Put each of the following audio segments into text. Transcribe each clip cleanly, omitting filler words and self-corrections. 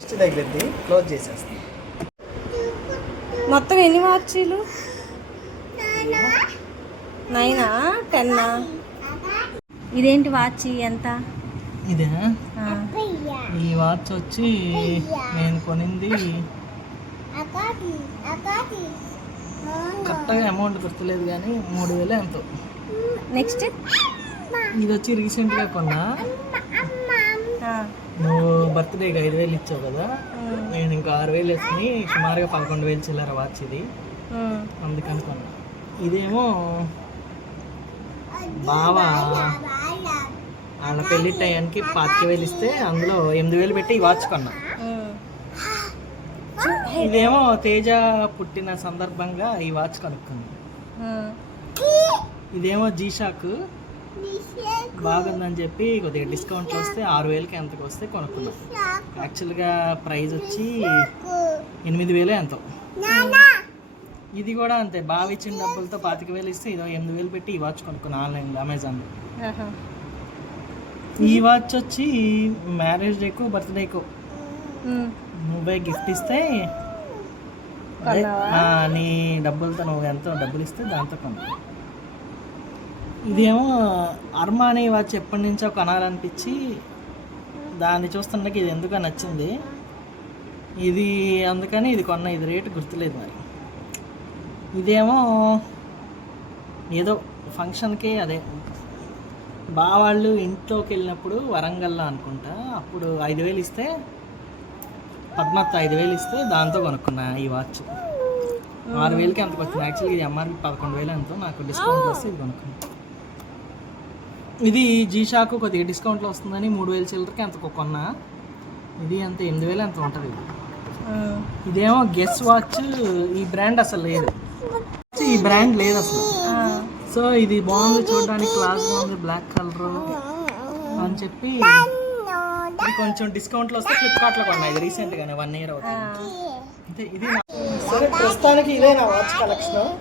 తగిలిద్ది, close చేసేస్తాం. మొత్తం ఎన్ని వాచీలు? 9 10? ఇదేంటి వాచ్ ఎంత? ఇదే ఈ వాచ్ వచ్చి నేను కొనింది కరెక్ట్గా అమౌంట్ గుర్తులేదు కానీ 3000 ఎంతో. నెక్స్ట్ ఇది వచ్చి రీసెంట్గా కొన్నా. నువ్వు బర్త్డేకి 5000 ఇచ్చావు కదా, నేను ఇంకా 6000 వేసుకుని సుమారుగా 11,000 చిల్లర వాచ్ ఇది, అందుకని కొన్నా. ఇదేమో బావా వాళ్ళ పెళ్లి టైంకి 25,000 ఇస్తే అందులో 8,000 పెట్టి ఈ వాచ్ కొన్నా. ఇదేమో తేజ పుట్టిన సందర్భంగా ఈ వాచ్ కొనుక్కుంది. ఇదేమో జీషాక్ బాగుందని చెప్పి కొద్దిగా డిస్కౌంట్లో వస్తే 6,000కి ఎంతకు వస్తే కొనుక్కున్నాం. యాక్చువల్గా ప్రైస్ వచ్చి 8,000 ఎంతో. ఇది కూడా అంతే, బాగా ఇచ్చిన డబ్బులతో 25,000 ఇస్తే ఇదో 8,000 పెట్టి ఈ వాచ్ కొనుక్కున్నాను ఆన్లైన్లో అమెజాన్లో. ఈ వాచ్ వచ్చి మ్యారేజ్ డేకు బర్త్డేకు నువ్వే గిఫ్ట్ ఇస్తే నీ డబ్బులతో నువ్వు ఎంతో డబ్బులు ఇస్తే దాంతో కొను. ఇదేమో అర్మానీ వాచ్ ఎప్పటి నుంచో కొనాలనిపించి దాన్ని చూస్తుండగా ఇది ఎందుకో నచ్చింది, ఇది అందుకని ఇది కొన్న. ఇది రేటు గుర్తులేదు మరి. ఇదేమో ఏదో ఫంక్షన్కి అదే బావాళ్ళు ఇంట్లోకి వెళ్ళినప్పుడు వరంగల్లో అనుకుంటా, అప్పుడు 5,000 ఇస్తే పద్మత్ 5,000 ఇస్తే దాంతో కొనుక్కున్నా ఈ వాచ్. 6,000కి ఎంతకు వచ్చింది. యాక్చువల్గా ఇది ఎంఆర్పి 11,000 ఎంతో, నాకు డిస్కౌంట్ వస్తే ఇది కొనుక్కున్నా. ఇది జీషాకు కొద్దిగా డిస్కౌంట్లో వస్తుందని 3,000 చిల్లరకి ఎంతకు కొన్నా. ఇది అంత 8,000 ఎంత ఉంటుంది ఇది. ఇదేమో గెస్ వాచ్, ఈ బ్రాండ్ అసలు లేదు, ఈ బ్రాండ్ లేదు అసలు. సో ఇది బాగుంది, చూడడానికి క్లాస్ బాగుంది, బ్లాక్ కలర్ అని చెప్పి ఇది కొంచెం డిస్కౌంట్లో వస్తే ఫ్లిప్కార్ట్లో కొన్నా. ఇది రీసెంట్గానే 1 year అవుతుంది అంటే. ఇది సరే ప్రస్తుతానికి ఇదే నా వాచ్ కలెక్షన్.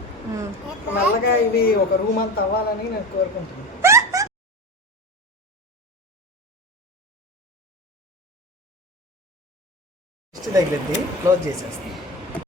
నల్లగా ఇవి ఒక రూమ్ అంతా అవ్వాలని నేను కోరుకుంటున్నాను. తగిలిద్ది, క్లోజ్ చేసేస్తాను.